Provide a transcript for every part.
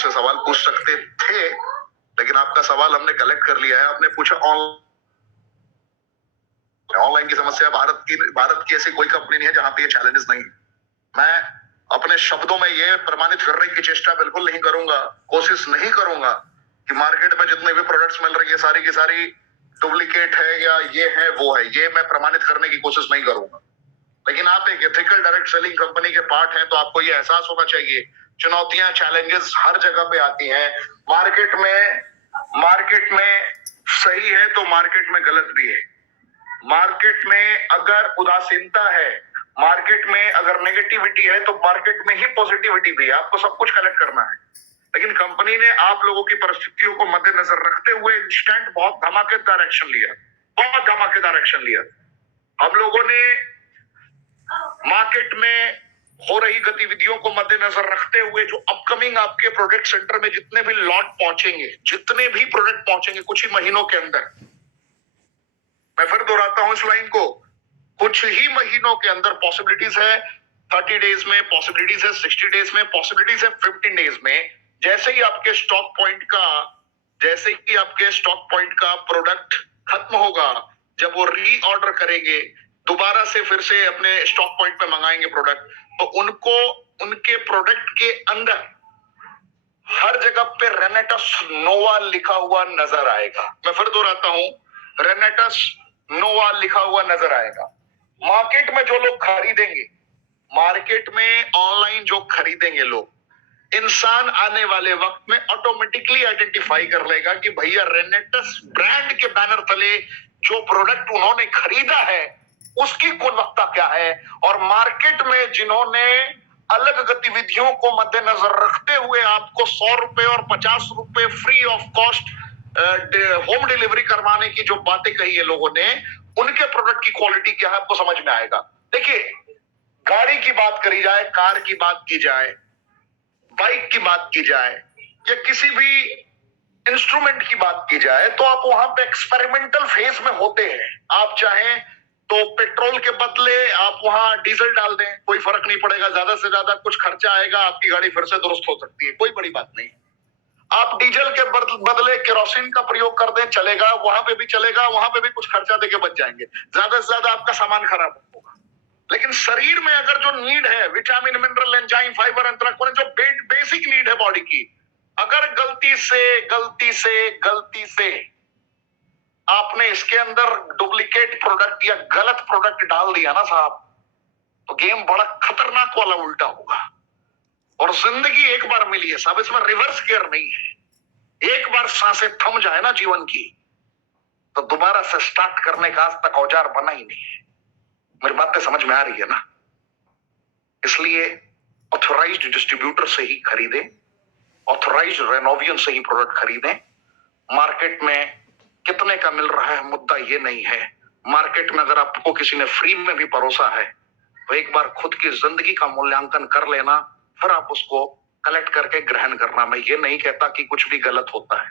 मुझसे सवाल पूछ सकते थे, लेकिन आपका सवाल हमने कलेक्ट कर लिया है। आपने पूछा ऑनलाइन की समस्या। भारत की ऐसी कोई कंपनी नहीं है जहां पे ये चैलेंजेस नहीं। मैं अपने शब्दों में ये प्रमाणित करने की चेष्टा बिल्कुल नहीं करूंगा, कोशिश नहीं करूंगा कि मार्केट में जितने भी प्रोडक्ट्स मिल रही है सारी की सारी डुप्लीकेट है या ये है वो है, ये मैं प्रमाणित करने की कोशिश नहीं करूंगा। लेकिन आप एक एथिकल डायरेक्ट सेलिंग कंपनी के पार्ट हैं, तो आपको ये एहसास होना चाहिए चुनौतियां, चैलेंजेस हर जगह पे आती हैं। मार्केट में सही है तो मार्केट में गलत भी है। मार्केट में अगर उदासीनता है, मार्केट में अगर नेगेटिविटी है, तो मार्केट में ही पॉजिटिविटी भी है। आपको सब कुछ कलेक्ट करना है। लेकिन कंपनी ने आप लोगों की परिस्थितियों को मद्देनजर रखते हुए इंस्टेंट बहुत धमाकेदार एक्शन लिया, बहुत धमाकेदार एक्शन लिया। हम लोगों ने मार्केट में हो रही गतिविधियों को मद्देनजर रखते हुए जो अपकमिंग आपके प्रोडक्ट सेंटर में जितने भी लॉट पहुंचेंगे, जितने भी प्रोडक्ट पहुंचेंगे कुछ ही महीनों के अंदर, मैं फिर दोहराता हूं इस लाइन को, कुछ ही महीनों के अंदर पॉसिबिलिटीज है 30 डेज में, पॉसिबिलिटीज है 60 डेज में, पॉसिबिलिटीज है 15 डेज में। जैसे ही आपके स्टॉक पॉइंट का प्रोडक्ट खत्म होगा, जब वो रीऑर्डर करेंगे, दोबारा से फिर से अपने स्टॉक पॉइंट पे मंगाएंगे प्रोडक्ट, तो उनको उनके प्रोडक्ट के अंदर हर जगह पे रेनेटस नोवा लिखा हुआ नजर आएगा। मैं फिर दोहराता हूं, रेनेटस नोवा लिखा हुआ नजर आएगा। मार्केट में जो लोग खरीदेंगे, मार्केट में ऑनलाइन जो खरीदेंगे लोग, इंसान आने वाले वक्त में ऑटोमेटिकली आइडेंटिफाई कर लेगा कि भैया रेनेटस ब्रांड के बैनर तले जो प्रोडक्ट उन्होंने खरीदा है उसकी गुणवत्ता क्या है। और मार्केट में जिन्होंने अलग गतिविधियों को मद्देनजर रखते हुए आपको 100 रुपए और 50 रुपए free of cost home delivery करवाने की जो बातें कही है लोगों ने, उनके प्रोडक्ट की क्वालिटी क्या है आपको समझ में आएगा। देखिए, गाड़ी की बात करी जाए, कार की बात की जाए, बाइक की बात की जाए, या किसी भी इंस्ट्रूमेंट की बात की जाए, तो आप वहां पे एक्सपेरिमेंटल फेज में होते हैं। आप चाहें तो पेट्रोल के बदले आप वहां डीजल डाल दें, कोई फर्क नहीं पड़ेगा। ज्यादा से ज्यादा कुछ खर्चा आएगा, आपकी गाड़ी फिर से दुरुस्त हो सकती है, कोई बड़ी बात नहीं। आप डीजल के बदले केरोसिन का प्रयोग कर दें, चलेगा, वहां पे भी चलेगा, वहां पे भी कुछ खर्चा देके बच जाएंगे। ज्यादा से ज्यादा आपका सामान खराब होगा। लेकिन शरीर में अगर जो नीड है, विटामिन, मिनरल, एंजाइम, फाइबर, अंतरकरण, जो बेसिक नीड है बॉडी की, अगर गलती से आपने इसके अंदर डुप्लीकेट प्रोडक्ट या गलत प्रोडक्ट डाल दिया ना साहब, तो गेम बड़ा खतरनाक वाला उल्टा होगा। और जिंदगी एक बार मिली है साहब, इसमें रिवर्स गियर नहीं है। एक बार सांसें थम जाए ना जीवन की, तो दोबारा से स्टार्ट करने का आज तक औजार बना ही नहीं है। मेरी बातें समझ में आ रही है ना? इसलिए ऑथोराइज्ड डिस्ट्रीब्यूटर से ही खरीदें, ऑथोराइज्ड रेनोवियन से ही प्रोडक्ट खरीदें। मार्केट में कितने का मिल रहा है मुद्दा ये नहीं है। मार्केट में अगर आपको किसी ने फ्री में भी परोसा है, तो एक बार खुद की जिंदगी का मूल्यांकन कर लेना, फिर आप उसको कलेक्ट करके ग्रहण करना। मैं ये नहीं कहता कि कुछ भी गलत होता है,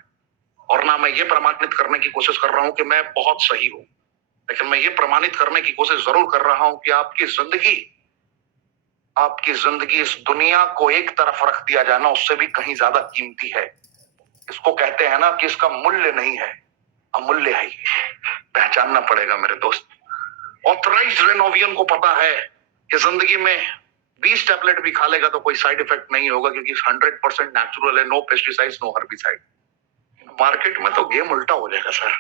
और ना मैं ये प्रमाणित करने की कोशिश कर रहा हूं कि मैं बहुत सही हूं, लेकिन मैं ये प्रमाणित करने की कोशिश जरूर कर रहा हूं कि आपकी जिंदगी इस दुनिया को एक तरफ रख दिया जाए ना, उससे भी कहीं ज्यादा कीमती है। इसको कहते हैं ना कि इसका मूल्य नहीं है, अमूल्य है। पहचानना पड़ेगा मेरे दोस्त। ऑथराइज्ड रेनोवियन को पता है कि जिंदगी में 20 टैबलेट भी खा लेगा तो कोई साइड इफेक्ट नहीं होगा, क्योंकि 100% नेचुरल है, no pesticides, no herbicide. Market में तो गेम उल्टा हो जाएगा सर।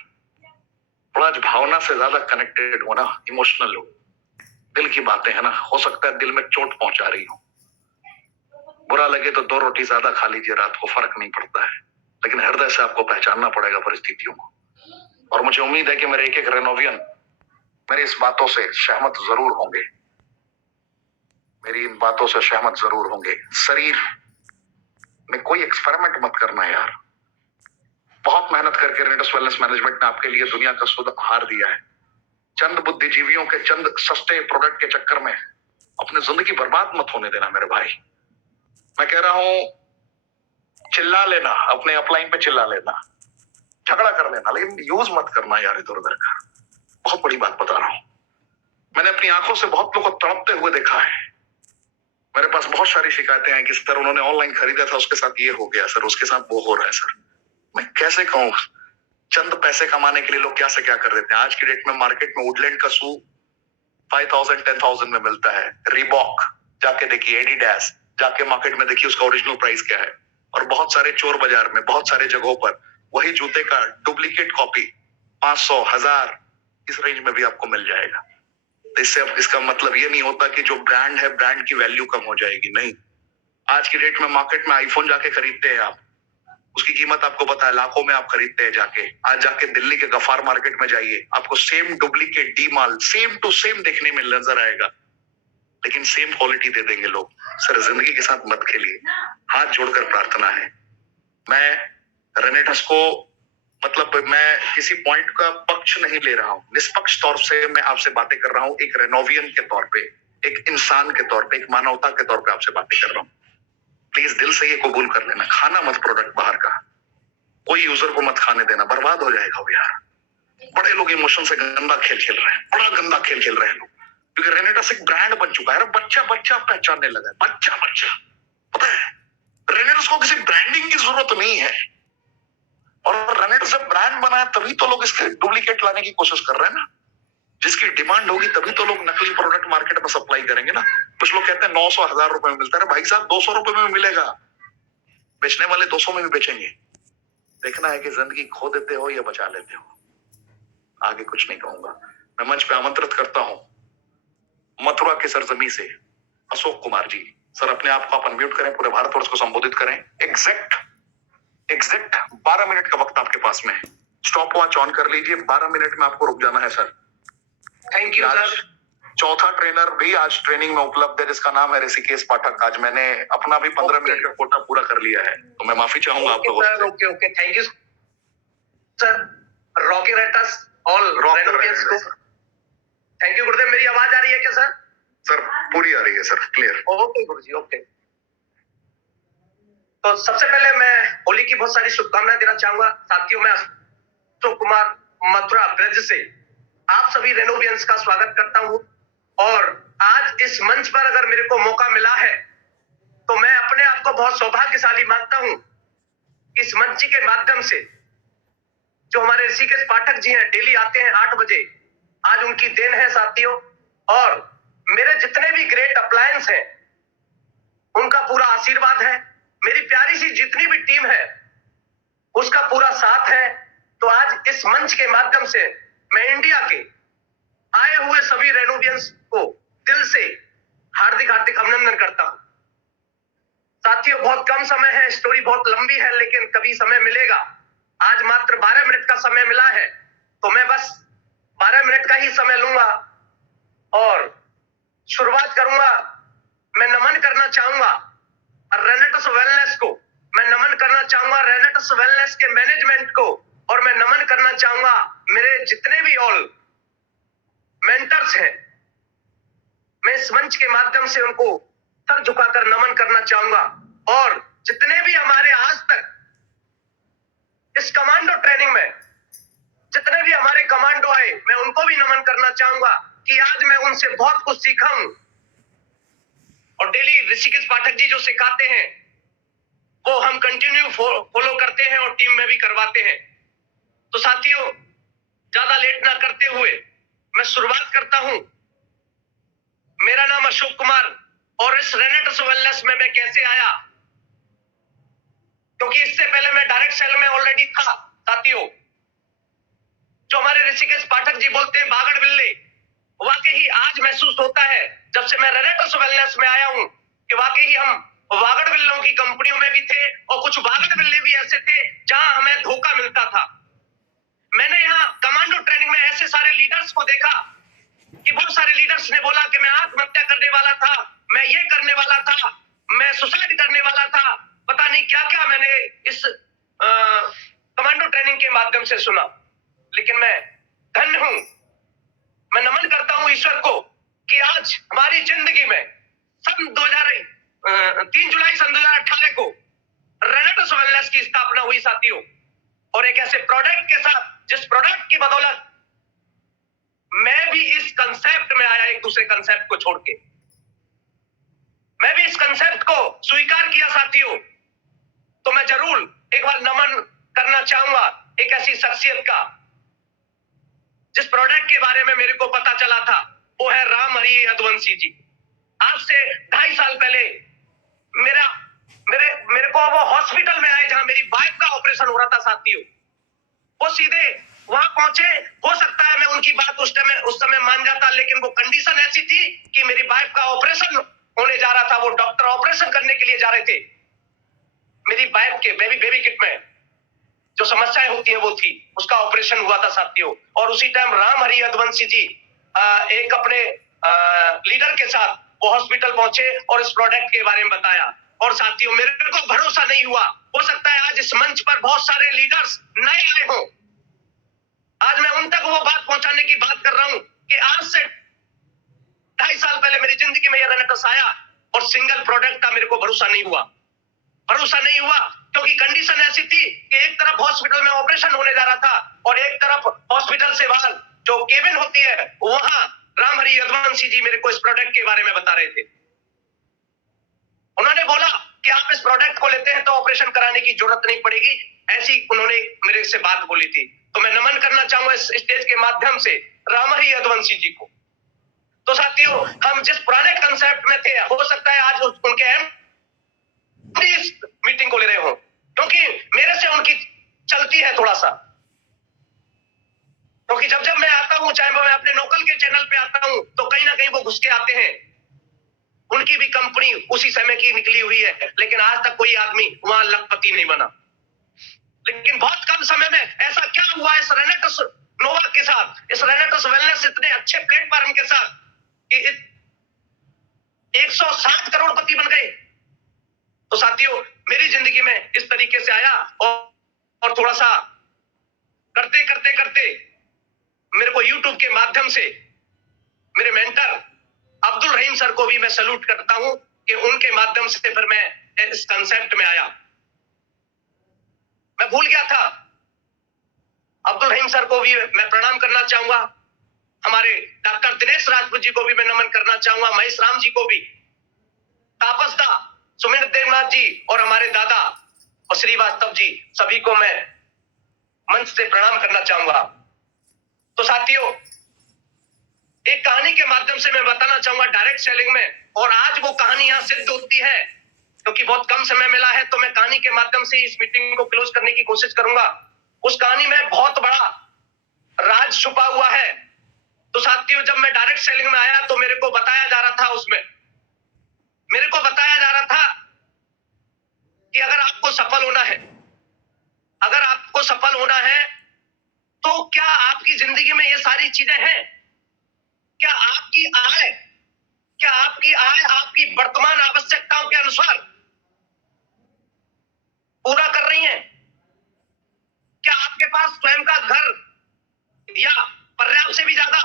थोड़ा भावना से ज्यादा कनेक्टेड हो ना, इमोशनल हो, दिल की बातें है ना। हो सकता है दिल में चोट पहुंचा रही हो, बुरा लगे तो 2 रोटी ज्यादा खा लीजिए रात को, फर्क नहीं पड़ता है। लेकिन हृदय से आपको पहचानना पड़ेगा परिस्थितियों को। और मुझे उम्मीद है कि मेरे एक रेनोवियन मेरी इस बातों से सहमत जरूर होंगे, मेरी इन बातों से सहमत जरूर होंगे। शरीर में कोई एक्सपेरिमेंट मत करना यार। बहुत मेहनत करके रेनेटस वेलनेस मैनेजमेंट ने आपके लिए दुनिया का सुधार दिया है। चंद बुद्धिजीवियों के चंद सस्ते प्रोडक्ट के चक्कर में अपनी जिंदगी बर्बाद मत होने देना मेरे भाई। मैं कह रहा हूं, चिल्ला लेना, अपने अपलाइन पे चिल्ला लेना, झगड़ा कर लेना, लेकिन यूज मत करना यार इधर उधर का। बहुत बड़ी बात बता रहा हूं, मैंने अपनी आंखों से बहुत लोगों को तड़पते हुए देखा है। मेरे पास बहुत सारी शिकायतें आई कि सर उन्होंने ऑनलाइन खरीदा था, उसके साथ ये हो गया सर, उसके साथ वो हो रहा है सर। मैं कैसे कहूँ, चंद पैसे कमाने के लिए लोग क्या से क्या कर देते हैं। आज की डेट में मार्केट में वुडलैंड का शू 5,000 10,000 में मिलता है। रिबॉक जाके देखिए, एडिडास जाके मार्केट में देखिए उसका ओरिजिनल प्राइस क्या है। और बहुत सारे चोर बाजार में, बहुत सारे जगहों पर वही जूते का डुप्लीकेट कॉपी 500 1000 इस रेंज में भी आपको मिल जाएगा। तो इससे इसका मतलब ये नहीं होता कि जो ब्रांड है ब्रांड की वैल्यू कम हो जाएगी, नहीं। आज की डेट में मार्केट में आईफोन जाके खरीदते हैं आप, उसकी कीमत आपको पता है, लाखों में आप खरीदते हैं जाके। आज जाके दिल्ली के गफार मार्केट में जाइए, आपको सेम डुप्लीकेट डी माल सेम टू सेम देखने में नजर आएगा, लेकिन सेम क्वालिटी दे देंगे लोग। सर जिंदगी के साथ मत खेलिए, हाथ जोड़कर प्रार्थना है। मैं रेनेटस को मतलब मैं किसी पॉइंट का पक्ष नहीं ले रहा हूं, निष्पक्ष तौर से मैं आपसे बातें कर रहा हूं, एक रेनोवियन के तौर पे, एक इंसान के तौर पे, एक मानवता के तौर पे आपसे बातें कर रहा हूं। प्लीज दिल से ये कबूल कर लेना, खाना मत प्रोडक्ट बाहर का, कोई यूजर को मत खाने देना, बर्बाद हो जाएगा वो यार। बड़े लोग इमोशन से गंदा खेल खेल रहे हैं, बड़ा गंदा खेल खेल रहे हैं लोग, क्योंकि रेनेटस एक ब्रांड बन चुका है। बच्चा बच्चा पहचानने लगा है, बच्चा बच्चा। पता है रेनेटस को किसी ब्रांडिंग की जरूरत नहीं है, और रेनेटस जब ब्रांड बना है तभी तो लोग इसके डुप्लीकेट लाने की कोशिश कर रहे हैं ना। जिसकी डिमांड होगी तभी तो लोग नकली प्रोडक्ट मार्केट में सप्लाई करेंगे ना। कुछ लोग कहते हैं 900 1000 रुपए में मिलता है, भाई साहब 200 रुपए में मिलेगा, बेचने वाले 200 में भी बेचेंगे। देखना है कि जिंदगी खो देते हो या बचा लेते हो। आगे कुछ नहीं कहूंगा। मैं मंच पे आमंत्रित करता हूं मथुरा के सरजमी से अशोक कुमार जी। सर अपने आप को आप अनम्यूट करें, पूरे भारतवर्ष को संबोधित करें। एग्जैक्ट 12 मिनट का वक्त आपके पास में है। स्टॉप वॉच ऑन कर लीजिए, 12 मिनट में आपको रुक जाना है सर। Thank you sir. चौथा ट्रेनर भी आज ट्रेनिंग में उपलब्ध है, जिसका नाम है ऋषिकेश पाठक। आज मैंने अपना भी 15 मिनट का कोटा पूरा कर लिया है, तो मैं माफी चाहूंगा आप लोगों से। Okay thank you sir. Rocky रेटस ऑल रेनोवियंस को थैंक यू गुरुदेव। मेरी आवाज आ रही है क्या सर? सर पूरी आ रही है सर, क्लियर। ओके गुरुजी ओके। तो सबसे पहले मैं होली की बहुत सारी शुभकामनाएं देना चाहूंगा साथियों। मैं अशोक कुमार मथुरा ब्रज से आप सभी रेनोवियंस का स्वागत करता हूं, और आज इस मंच पर अगर मेरे को मौका मिला है तो मैं अपने आप को बहुत सौभाग्यशाली मानता हूं। इस मंच के माध्यम से जो हमारे ऋषिकेश पाठक जी हैं, डेली आते हैं 8 बजे, आज उनकी देन है साथियों। और मेरे जितने भी ग्रेट अप्लायंस हैं उनका पूरा आशीर्वाद है, मेरी प्यारी सी जितनी भी टीम है उसका पूरा साथ है। तो आज इस मंच के माध्यम से मैं इंडिया के आए हुए सभी रेनोवियंस को दिल से हार्दिक हार्दिक अभिनंदन करता हूं। साथियों बहुत कम समय है, स्टोरी बहुत लंबी है, लेकिन कभी समय मिलेगा। आज मात्र 12 मिनट का समय मिला है, तो मैं बस 12 मिनट का ही समय लूंगा और शुरुआत करूंगा। मैं नमन करना चाहूंगा रेनेटस वेलनेस को, मैं नमन करना चाहूंगा रेनेटस वेलनेस के मैनेजमेंट को, और मैं नमन करना चाहूंगा मेरे जितने भी ऑल मेंटर्स हैं। मैं इस मंच के माध्यम से उनको सर झुकाकर नमन करना चाहूंगा, और जितने भी हमारे आज तक इस कमांडो ट्रेनिंग में जितने भी हमारे कमांडो आए, मैं उनको भी नमन करना चाहूंगा कि आज मैं उनसे बहुत कुछ सीखा हूं। और डेली ऋषिकेश पाठक जी जो सिखाते हैं वो हम कंटिन्यू फॉलो करते हैं और टीम में भी करवाते हैं। तो साथियों ज्यादा लेट ना करते हुए मैं शुरुआत करता हूं। मेरा नाम अशोक कुमार, और इस रेनेटस वेलनेस में मैं कैसे आया, क्योंकि इससे पहले मैं डायरेक्ट सेल में ऑलरेडी था साथियों। जो हमारे ऋषिकेश पाठक जी बोलते हैं बागड़ बिल्ले, वाकई ही आज महसूस होता है जब से मैं रेनेटस वेलनेस में आया हूं कि वाकई ही हम वागड़ बिल्लों की कंपनियों में भी थे, और कुछ वागड़ बिल्ले भी ऐसे थे जहां हमें धोखा मिलता था। मैंने यहाँ कमांडो ट्रेनिंग में ऐसे सारे लीडर्स को देखा कि बहुत सारे लीडर्स ने बोला कि मैं आत्महत्या करने वाला था, मैं ये करने वाला था, मैं सुसाइड करने वाला था, पता नहीं क्या क्या मैंने इस कमांडो ट्रेनिंग के माध्यम से सुना। लेकिन मैं धन्य हूं, मैं नमन करता हूं ईश्वर को कि आज हमारी जिंदगी में 3 जुलाई सन 2018 को रेनेटस वेलनेस की स्थापना हुई साथियों, और एक ऐसे प्रोडक्ट के साथ जिस प्रोडक्ट की बदौलत मैं भी इस कंसेप्ट में आया, एक दूसरे कंसेप्ट को छोड़ के। मैं भी इस कंसेप्ट को स्वीकार किया साथियों। तो मैं जरूर एक बार नमन करना चाहूंगा एक ऐसी शख्सियत का जिस प्रोडक्ट के बारे में मेरे को पता चला था, वो है राम हरि यदुवंशी जी। आज से 2.5 साल पहले मेरा मेरे को वो हॉस्पिटल में आए जहां मेरी वाइफ का ऑपरेशन हो रहा था साथियों। वो सीधे वहां पहुंचे। हो सकता है मैं उनकी बात उस समय मान जाता, लेकिन वो कंडीशन ऐसी थी कि मेरी वाइफ का ऑपरेशन होने जा रहा था। वो डॉक्टर ऑपरेशन करने के लिए जा रहे थे। मेरी वाइफ के बेबी किट में जो समस्याएं होती है वो थी, उसका ऑपरेशन हुआ था साथियों। और उसी टाइम राम हरि यदुवंशी जी एक अपने लीडर के साथ वो हॉस्पिटल पहुंचे और इस प्रोडक्ट के बारे में बताया। और साथियों मेरे को भरोसा नहीं हुआ। हो सकता है आज इस मंच पर बहुत सारे लीडर्स नए आए हों। आज मैं उन तक वो बात पहुंचाने की बात कर रहा हूं कि आज से 2.5 साल पहले मेरी जिंदगी में यह रेनेटस आया और सिंगल प्रोडक्ट का मेरे को भरोसा नहीं हुआ क्योंकि कंडीशन ऐसी थी कि एक तरफ हॉस्पिटल में ऑपरेशन होने जा रहा था और एक तरफ हॉस्पिटल से बाहर जो केबिन होती है वहां राम हरि यदुवंशी जी मेरे को इस प्रोडक्ट के बारे में बता रहे थे। उन्होंने बोला कि आप इस प्रोडक्ट को लेते हैं तो ऑपरेशन कराने की जरूरत नहीं पड़ेगी, ऐसी उन्होंने मेरे से बात बोली थी। तो मैं नमन करना चाहूंगा इस स्टेज के माध्यम से राम हरि यदुवंशी जी को। तो साथियों हम जिस पुराने कंसेप्ट में थे, हो सकता है आज उनके इस मीटिंग को ले रहे हो, क्योंकि मेरे से उनकी चलती है थोड़ा सा। क्योंकि जब मैं आता हूं, चाहे मैं अपने लोकल के चैनल पे आता हूं, तो कहीं ना कहीं वो घुस के आते हैं। उनकी भी कंपनी उसी समय की निकली हुई है, लेकिन आज तक कोई आदमी वहां लखपति नहीं बना। लेकिन बहुत कम समय में ऐसा क्या हुआ इस रेनेटस नोवा के साथ, इस रेनेटस वेलनेस इतने अच्छे प्लेटफॉर्म के साथ कि 160 करोड़पति बन गए। तो साथियों मेरी जिंदगी में इस तरीके से आया और थोड़ा सा करते करते करते मेरे को YouTube के माध्यम से मेरे मेंटर अब्दुल रहीम सर को भी मैं सैल्यूट करता हूं कि उनके माध्यम से फिर मैं इस कंसेप्ट में आया। मैं भूल गया था, अब्दुल रहीम सर को भी मैं प्रणाम करना चाहूंगा। हमारे डॉक्टर दिनेश राजपूत जी को भी मैं नमन करना चाहूंगा, महेश राम जी को भी, तापसदा सुमित देवनाथ जी और हमारे दादा और श्रीवास्तव जी, सभी को मैं मंच से प्रणाम करना चाहूंगा। तो साथियों एक कहानी के माध्यम से मैं बताना चाहूंगा डायरेक्ट सेलिंग में, और आज वो कहानी यहां सिद्ध होती है क्योंकि बहुत कम समय मिला है। तो मैं कहानी के माध्यम से इस मीटिंग को क्लोज करने की कोशिश करूंगा। उस कहानी में बहुत बड़ा राज छुपा हुआ है। तो साथियों जब मैं डायरेक्ट सेलिंग में आया तो मेरे को बताया जा रहा था, उसमें मेरे को बताया जा रहा था कि अगर आपको सफल होना है तो क्या आपकी जिंदगी में ये सारी चीजें हैं? क्या आपकी आय आपकी वर्तमान आवश्यकताओं के अनुसार पूरा कर रही है? क्या आपके पास स्वयं का घर या पर्याप्त से भी ज्यादा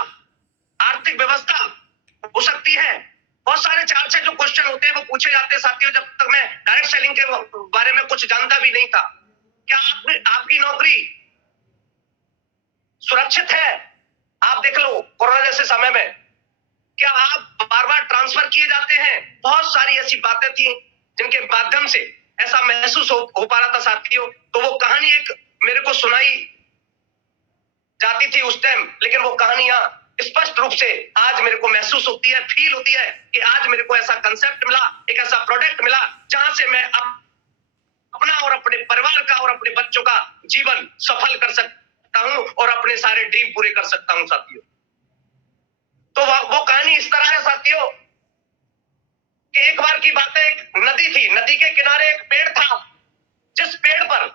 आर्थिक व्यवस्था हो सकती है? बहुत सारे 4-6 जो क्वेश्चन होते हैं वो पूछे जाते हैं साथियों। जब तक मैं डायरेक्ट सेलिंग के बारे में कुछ जानता भी नहीं था। क्या आपकी नौकरी सुरक्षित है? आप देख लो कोरोना जैसे समय में क्या आप बार बार ट्रांसफर किए जाते हैं? बहुत सारी ऐसी बातें थी जिनके माध्यम से ऐसा महसूस हो पा रहा था साथियों। तो वो कहानी एक मेरे को सुनाई जाती थी उस टाइम, लेकिन वो कहानियां स्पष्ट रूप से आज मेरे को महसूस होती है, फील होती है कि आज मेरे को ऐसा कंसेप्ट मिला, एक ऐसा प्रोडक्ट मिला जहां से मैं अपना और अपने परिवार का और अपने बच्चों का जीवन सफल कर सकता हूं और अपने सारे ड्रीम पूरे कर सकता हूं साथियों। तो वो कहानी इस तरह है साथियों कि एक बार की बात है, एक नदी थी, नदी के किनारे एक पेड़ था जिस पेड़ पर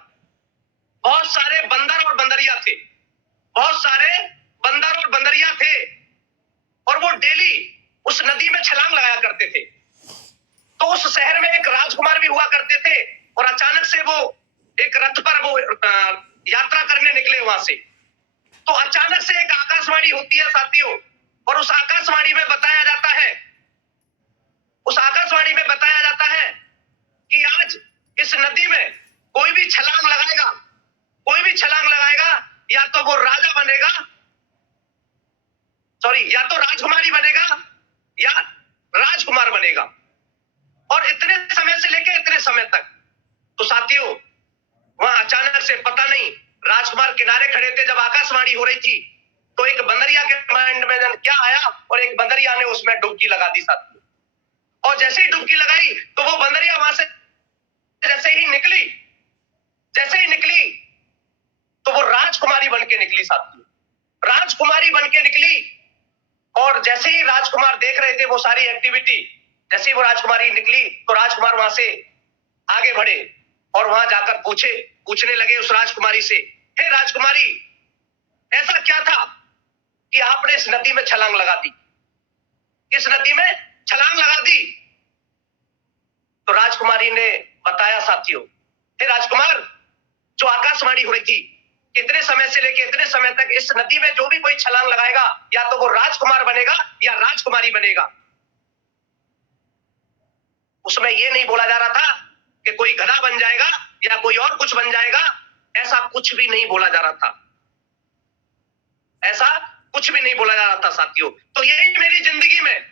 बहुत सारे बंदर और बंदरिया थे। और वो डेली उस नदी में छलांग लगाया करते थे। तो उस शहर में एक राजकुमार भी हुआ करते थे और अचानक से वो एक रथ पर वो यात्रा करने निकले वहां से। तो अचानक से एक आकाशवाणी होती है साथियों, और उस आकाशवाणी में बताया जाता है कि आज इस नदी में कोई भी छलांग लगाएगा या तो वो राजा बनेगा, या तो राजकुमारी बनेगा या राजकुमार बनेगा। और इतने समय से लेके इतने समय तक। तो साथियों, वहां अचानक से पता नहीं राजकुमार किनारे खड़े थे, जब आकाशवाणी हो रही थी तो एक बंदरिया के माइंड में क्या आया, और एक बंदरिया ने उसमें डुबकी लगा दी साथियों। और जैसे ही डुबकी लगाई तो वो बंदरिया वहां से जैसे ही निकली तो वो राजकुमारी बन के निकली साथियों, राजकुमारी बन के निकली। और जैसे ही राजकुमार देख रहे थे वो सारी एक्टिविटी, जैसे ही वो राजकुमारी निकली तो राजकुमार वहां से आगे बढ़े और वहां जाकर पूछने लगे उस राजकुमारी से, हे राजकुमारी, ऐसा क्या था कि आपने इस नदी में छलांग लगा दी, इस नदी में छलांग लगा दी? तो राजकुमारी ने बताया साथियों, हे राजकुमार, जो आकाशवाणी हो रही थी, कितने समय से लेके इतने समय तक इस नदी में जो भी कोई छलांग लगाएगा या तो वो राजकुमार बनेगा या राजकुमारी बनेगा। उसमें ये नहीं बोला जा रहा था कि कोई गधा बन जाएगा या कोई और कुछ बन जाएगा, ऐसा कुछ भी नहीं बोला जा रहा था, ऐसा कुछ भी नहीं बोला जा रहा था साथियों। तो यही मेरी जिंदगी में,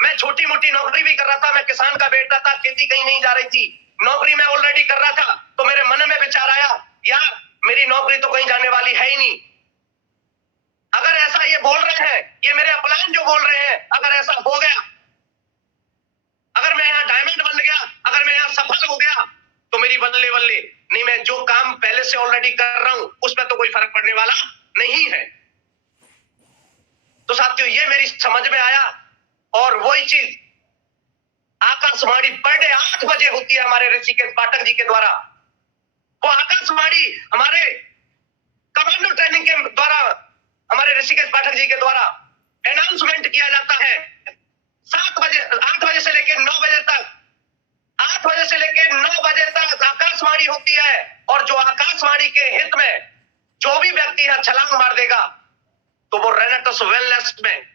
मैं छोटी मोटी नौकरी भी कर रहा था, मैं किसान का बेटा था, खेती कहीं नहीं जा रही थी, नौकरी मैं ऑलरेडी कर रहा था, तो मेरे मन में विचार आया, यार मेरी नौकरी तो कहीं जाने वाली है ही नहीं। अगर ऐसा ये बोल रहे हैं, ये मेरे अपलाइन जो बोल रहे हैं, अगर ऐसा हो गया, अगर मैं यहाँ डायमंड बन गया, अगर मैं यहाँ सफल हो गया, तो मेरी बल्ले बल्ले नहीं, मैं जो काम पहले से ऑलरेडी कर रहा हूं उसमें तो कोई फर्क पड़ने वाला नहीं है। तो साथियों, ये मेरी समझ में आया। और वही चीज आकाशवाणी पर डे 8 बजे होती है हमारे ऋषिकेश पाठक जी के द्वारा। वो आकाशवाणी हमारे कमांडो ट्रेनिंग के द्वारा, हमारे ऋषिकेश पाठक जी के द्वारा अनाउंसमेंट किया जाता है 8 बजे से लेकर 9 बजे तक, 8 बजे से लेकर 9 बजे तक आकाशवाणी होती है। और जो आकाशवाणी के हित में जो भी व्यक्ति है छलांग मार देगा, तो वो रेनेटस वेलनेस में,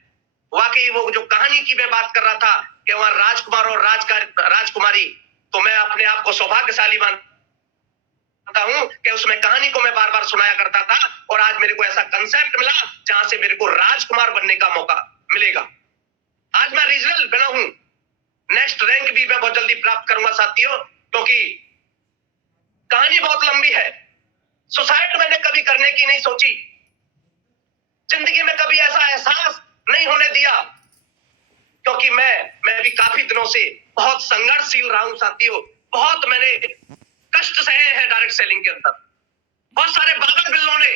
वाकई वो जो कहानी की मैं बात कर रहा था कि वहां राजकुमार और राजकुमारी, तो मैं अपने आप को सौभाग्यशाली मानता हूं कि उसमें कहानी को मैं बार बार सुनाया करता था, और आज मेरे को ऐसा कंसेप्ट मिला जहां से मेरे को राजकुमार बनने का मौका मिलेगा। आज मैं रीजनल बना हूं, नेक्स्ट रैंक भी मैं बहुत जल्दी प्राप्त करूंगा साथियों, क्योंकि कहानी बहुत लंबी है। सुसाइड मैंने कभी करने की नहीं सोची, जिंदगी में कभी ऐसा एहसास नहीं होने दिया, क्योंकि मैं भी काफी दिनों से बहुत संघर्षशील रहा हूं साथियों। बहुत मैंने कष्ट सहे हैं डायरेक्ट सेलिंग के अंदर, बहुत सारे बादल बिल्लों ने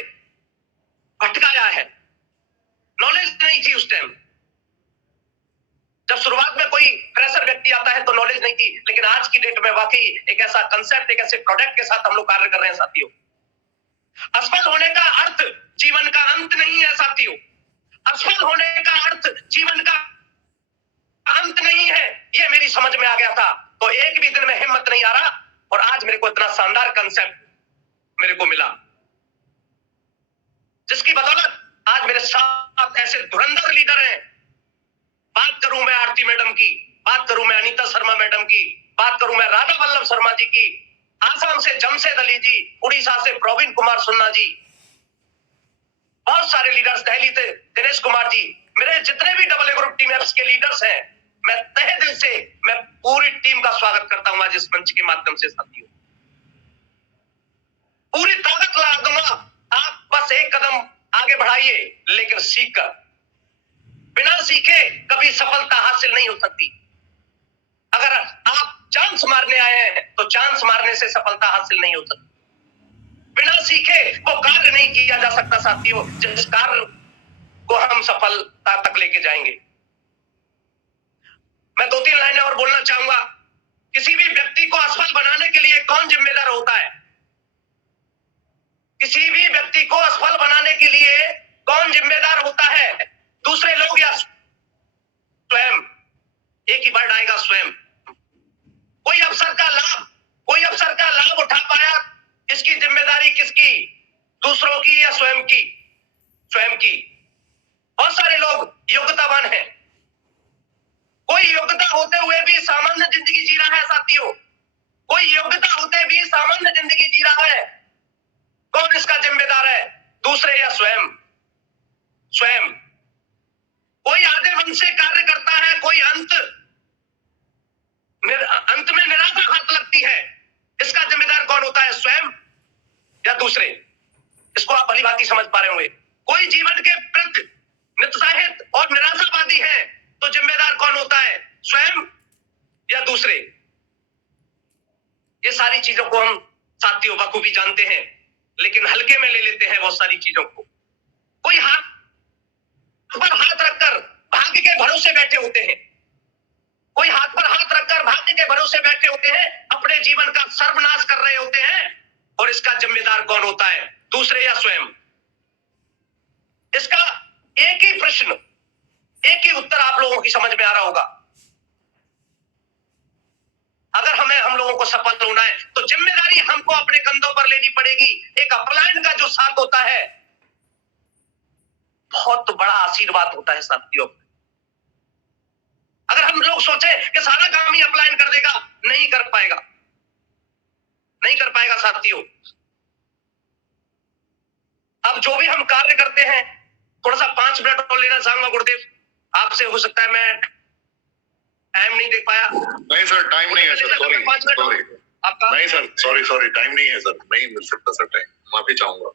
भटकाया है, नॉलेज नहीं थी उस टाइम। जब शुरुआत में कोई फ्रेशर व्यक्ति आता है तो नॉलेज नहीं थी, लेकिन आज की डेट में वाकई एक ऐसा कंसेप्ट, एक ऐसे प्रोडक्ट के साथ हम लोग कार्य कर रहे हैं साथियों। असफल होने का अर्थ जीवन का अंत नहीं है साथियों, असफल होने का अर्थ जीवन का अंत नहीं है, ये मेरी समझ में आ गया था। तो एक भी दिन में हिम्मत नहीं आ रहा, और आज मेरे को इतना शानदार कंसेप्ट मेरे को मिला, जिसकी बदौलत आज मेरे साथ ऐसे धुरंधर लीडर हैं। बात करूं मैं आरती मैडम की, बात करूं मैं अनीता शर्मा मैडम की, बात करूं मैं राधा वल्लभ शर्मा जी की, आसाम से जमशेद अली जी, उड़ीसा से प्रवीण कुमार सुन्ना जी, बहुत सारे लीडर्स, दिल्ली से दिनेश कुमार जी, मेरे जितने भी double A group team apps के लीडर्स हैं, मैं तहे दिल से मैं पूरी टीम का स्वागत करता हूं आज इस मंच के माध्यम से साथियों। पूरी ताकत लगा दूंगा, आप बस एक कदम आगे बढ़ाइए, लेकिन सीखकर, बिना सीखे कभी सफलता हासिल नहीं हो सकती। अगर आप चांस मारने आए हैं तो चांस मारने से सफलता हासिल नहीं हो सकती। बिना सीखे वो कार्य नहीं किया जा सकता साथियों, जिस कार्य को हम सफलता तक लेके जाएंगे। मैं 2-3 लाइनें और बोलना चाहूंगा। किसी भी व्यक्ति को असफल बनाने के लिए कौन जिम्मेदार होता है? किसी भी व्यक्ति को असफल बनाने के लिए कौन जिम्मेदार होता है? दूसरे लोग या स्वयं? एक ही वर्ड आएगा, स्वयं। कोई अवसर का लाभ उठा पाया, इसकी जिम्मेदारी किसकी? दूसरों की या स्वयं की? स्वयं की। बहुत सारे लोग योग्यतावान हैं, कोई योग्यता होते हुए भी सामान्य जिंदगी जी रहा है साथियों, कोई योग्यता होते भी सामान्य जिंदगी जी रहा है। कौन इसका जिम्मेदार है? दूसरे या स्वयं? स्वयं। कोई आधे मन से कार्य करता है, कोई अंत या दूसरे? इसको आप भली भांति समझ पा रहे होंगे। कोई जीवन के प्रति निरुत्साहित और निराशावादी है तो जिम्मेदार कौन होता है, स्वयं या दूसरे? ये सारी चीजों को हम साथियों बखूबी जानते हैं, लेकिन हल्के में ले लेते हैं बहुत सारी चीजों को। कोई हाथ पर हाथ रखकर भाग्य के भरोसे बैठे होते हैं, कोई हाथ पर हाथ रखकर भाग्य के भरोसे बैठे होते हैं, अपने जीवन का सर्वनाश कर रहे होते हैं, और इसका जिम्मेदार कौन होता है, दूसरे या स्वयं? इसका एक ही प्रश्न, एक ही उत्तर आप लोगों की समझ में आ रहा होगा। अगर हम लोगों को सफल होना है तो जिम्मेदारी हमको अपने कंधों पर लेनी पड़ेगी। एक अपलायन का जो साथ होता है बहुत बड़ा आशीर्वाद होता है साथियों। अगर हम लोग सोचे कि सारा काम ही अपलायन कर देगा, नहीं कर पाएगा, नहीं कर पाएगा साथियों। अब जो भी हम कार्य करते हैं, थोड़ा सा 5 मिनट और लेना चाहूंगा गुरुदेव आपसे। हो सकता है मैं टाइम नहीं देख पाया। नहीं सर, टाइम नहीं है सर, सॉरी आपका। नहीं सर, सॉरी टाइम नहीं है सर, नहीं मिल सकता सर टाइम, माफी चाहूंगा।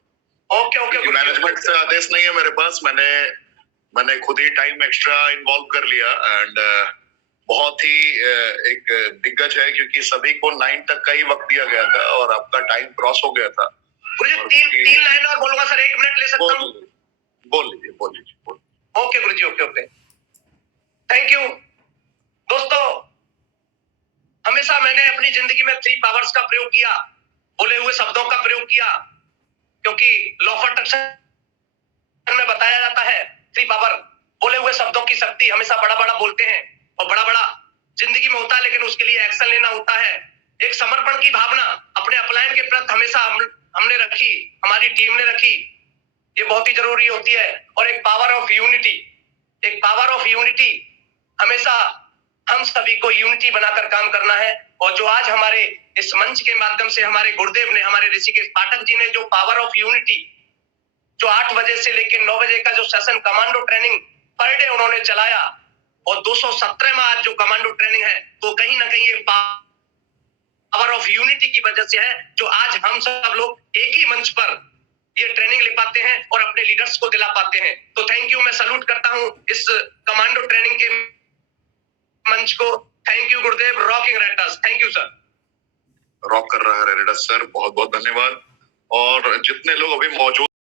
ओके मैनेजमेंट से आदेश नहीं है मेरे पास, मैंने खुद ही टाइम एक्स्ट्रा इन्वॉल्व कर लिया। एंड बहुत ही एक दिग्गज है, क्योंकि सभी को 9 तक का ही वक्त दिया गया था और आपका टाइम क्रॉस हो गया था। तीन लाइन और बोलूंगा सर, 1 मिनट ले सकता हूँ? बोल लीजिए। Okay Guruji, okay thank you. दोस्तों, हमेशा मैंने अपनी जिंदगी में 3 पावर्स का प्रयोग किया, बोले हुए शब्दों का प्रयोग किया, क्योंकि लॉ ऑफ अट्रैक्शन में बताया जाता है 3 पावर, बोले हुए शब्दों की शक्ति। हमेशा बड़ा बोलते हैं और बड़ा जिंदगी में होता है, लेकिन उसके लिए एक्शन लेना होता है। एक समर्पण की भावना अपने अपलायन के प्रति हमेशा हमने रखी, हमारी टीम ने रखी, ये बहुत ही जरूरी होती है। और एक पावर ऑफ यूनिटी, हमेशा हम सभी को यूनिटी बनाकर काम करना है। और जो आज हमारे इस मंच के माध्यम से हमारे गुरुदेव ने, हमारे ऋषिकेश पाठक जी ने जो पावर ऑफ यूनिटी, जो 8 बजे से लेकर 9 बजे का जो session commando training per day उन्होंने चलाया, और 217 में आज जो कमांडो ट्रेनिंग है, तो कहीं ना कहीं ये पावर ऑफ यूनिटी की वजह से है, जो आज हम सब लोग एक ही मंच पर ये ट्रेनिंग ले पाते हैं और अपने लीडर्स को दिला पाते हैं। तो थैंक यू, मैं सैल्यूट करता हूं इस कमांडो ट्रेनिंग के मंच को। Thank you Gurudev, rocking readers. Thank you sir. Rock कर रहा है रेडर्स सर, बहुत बहुत धन्यवाद। और जितने लोग अभी मौजूद